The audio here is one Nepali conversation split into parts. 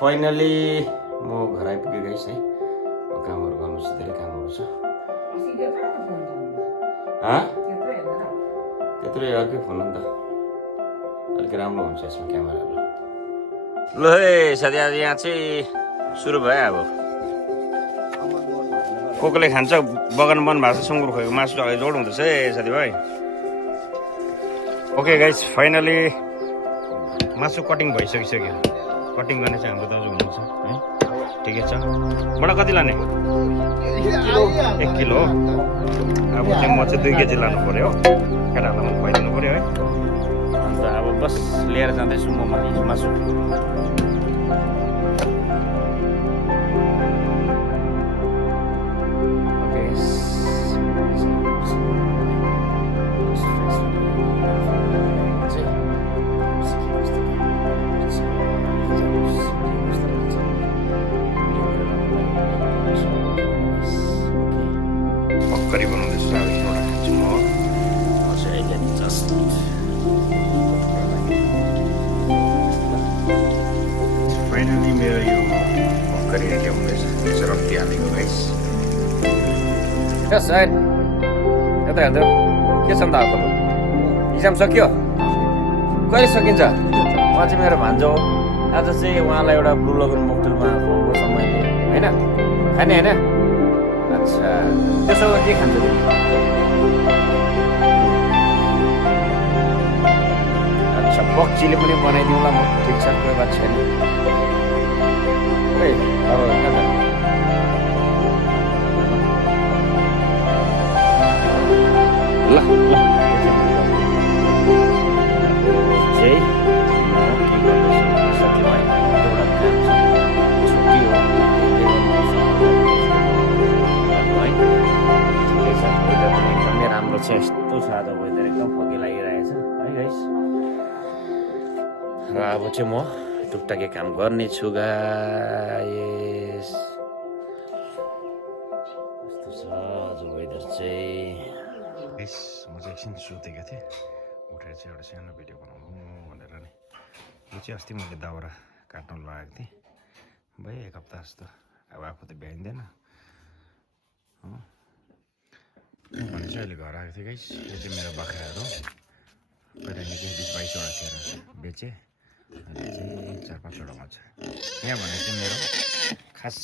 फाइनली म घर आइपुगेँ गाइस है। कामहरू गर्नु छ, धेरै कामहरू छ। त्यत्रो अर्कै फोन हो नि त, अलिक राम्रो हुन्छ यसमा क्यामेराहरू। ल है साथी, आज यहाँ चाहिँ सुरु भयो। अब कोले खान्छ बगान बन भएको छ, सुँगुर खोएको मासु जोड हुँदैछ है साथीभाइ। ओके गाइस, फाइनली मासु कटिङ भइसकिसक्यो। कटिङ गर्ने चाहिँ हाम्रो दाजु हुनुहुन्छ है, ठिकै छ। बडा कति लाने? 1 किलो हो। अब चाहिँ म चाहिँ 2 केजी लानु पऱ्यो हो, केटाहरूलाई पनि खुवाइदिनु पऱ्यो है। अन्त अब बस लिएर जाँदैछु म मासु। करी बनाउँदैछु, अब एकवटा खान्छु म। फाइनली मेरो यो भर्खरै रेडी हुँदैछ। यसो रक्ती हालेको गाइस। यस साइन यता हेर्दै के छ नि त? अब इक्जाम सक्यो? कहिले सकिन्छ? उहाँ चाहिँ मेरो भान्जो हो। आज चाहिँ उहाँलाई एउटा ब्लु लगन मोक्टेलमा खुवाउनु पर्छ मैले, होइन? खाने होइन? अच्छा, त्यसो भए के खान्छ तिमी? अच्छा, पक चिली पनि बनाइदिउँला म, ठिक छ, कोही बात छैन। ए अब कहाँ जाने? ल ल चाहिँ म के गर्दैछु साथीभाइ, एउटा काम छ, छुट्टी हो, एकदमै राम्रो छ। यस्तो छ आज वेदर, एकदम फगी लागिरहेछ है गाइस। र अब चाहिँ म टुकटाके काम गर्ने छु गाइस। यस्तो छ आज वेदर चाहिँ गाइस। म चाहिँ एकछिन सुतेको थिएँ, उठेर चाहिँ एउटा सानो भिडियो बनाउनु भनेर नि। यो चाहिँ अस्ति मैले दाउरा काट्नु लगाएको थिएँ, भयो 1 हप्ता जस्तो। अब आफू त भ्याइँदैन भने चाहिँ अहिले घर आएको थिएँ गाइस। यो चाहिँ मेरो बाख्राहरू पहिला निकै 20-22वटा थिएर बेचेँ, अहिले चाहिँ 4-5वटा मात्र छ। यहाँ भने चाहिँ मेरो खास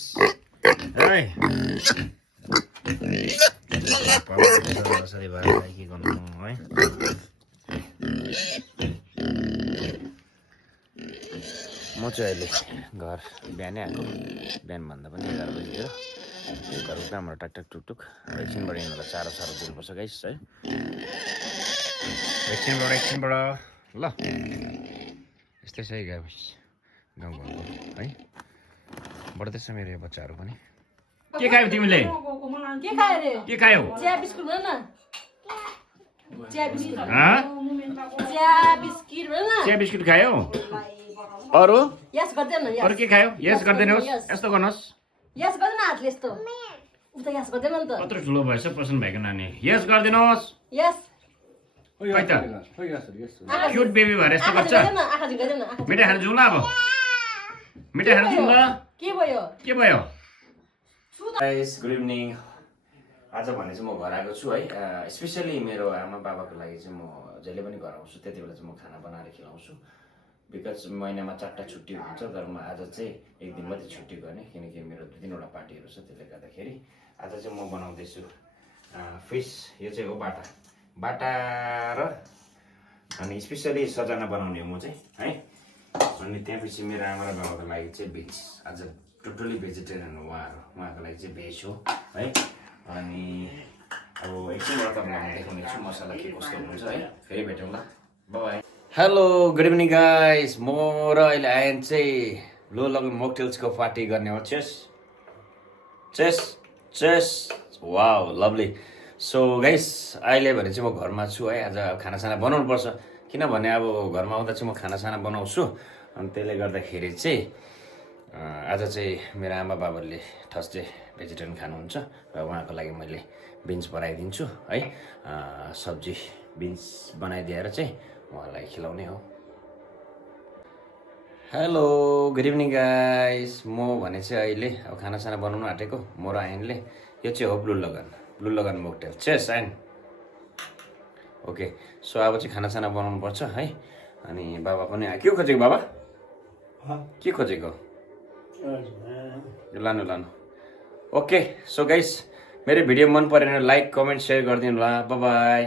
कसरी भयो के गर्नु है। म चाहिँ अहिले घर बिहानै आएको, बिहानभन्दा पनि 11 बजीतिर। घरको कामहरू टकटक टुकटुक एकछिनबाट यिनीहरूलाई चारो दिनुपर्छ गाइस है। एकछिनबाट ल यस्तै छ है गाइस, गाउँघरको है। बढ्दैछ मेरो यो बच्चाहरू पनि। के खायौ तिमीले? के खायौ? चिया बिस्कुट खायौ? अरू के खायौ? यस गर्दैनस्, यस्तो गर्नुहोस्। यस गर्दैन, हातले यस्तो उता यस गर्दैन नि त। कत्रो ठुलो भएछ पसन्द भएको नानी। यस गर्दिनुहोस्। यस खै त क्युट बेबी भएर यस्तो गर्छ। मिठाई खानु जाउँ ल, अब मिठाई खानु जाउँ ल। के भयो गाइस? Good evening. आज भने चाहिँ म घर आएको छु है। स्पेसली मेरो आमा बाबाको लागि चाहिँ म जहिले पनि घर आउँछु, त्यति बेला चाहिँ म खाना बनाएर खिलाउँछु। बिकज महिनामा 4टा छुट्टी हुन्छ, तर म आज चाहिँ 1 दिन मात्रै छुट्टी गर्ने, किनकि मेरो 2-3वटा पार्टीहरू छ। त्यसले गर्दाखेरि आज चाहिँ म बनाउँदैछु फिस। यो चाहिँ हो बाटा र अनि स्पेसली सजना बनाउने हो म चाहिँ है। अनि त्यसपछि मेरो आमा र बाबाको लागि चाहिँ भेज। आज टोटली भेजिटेरियन हो उहाँको लागि चाहिँ भेज हो है। अनि अब एकछिनबाट तपाईँलाई देखाउने छु मसला के कस्तो हुन्छ है। फेरि भेटौँ ल, by. Hello good evening guys. म र अहिले आएन चाहिँ ब्लु लगन मोक्टेल्सको पार्टी गर्ने हो। चेस वाउ लभली। सो गाइस अहिले भने चाहिँ म घरमा छु है। आज खानासाना बनाउनु पर्छ, किनभने अब घरमा आउँदा चाहिँ म खानासाना बनाउँछु। अनि त्यसले गर्दाखेरि चाहिँ आज चाहिँ मेरो आमा बाबाले थर्सडे भेजिटेरियन खानुहुन्छ र उहाँको लागि मैले बिन्स बनाइदिन्छु है। सब्जी बिन्स बनाइदिएर चाहिँ उहाँलाई खिलाउने हो। Hello good evening guys. म भने चाहिँ अहिले अब खानासाना बनाउनु आँटेको म र आयनले। यो चाहिँ हो ब्लु लगन मोकटेल। चेस आयन। ओके सो अब चाहिँ खानासाना बनाउनु पर्छ है। अनि बाबा पनि के खोजेको बाबा? के खोजेको? लानु लानु। ओके सो गाइस मेरो भिडियो मन पऱ्यो भने लाइक कमेन्ट सेयर गरिदिनु होला। By by.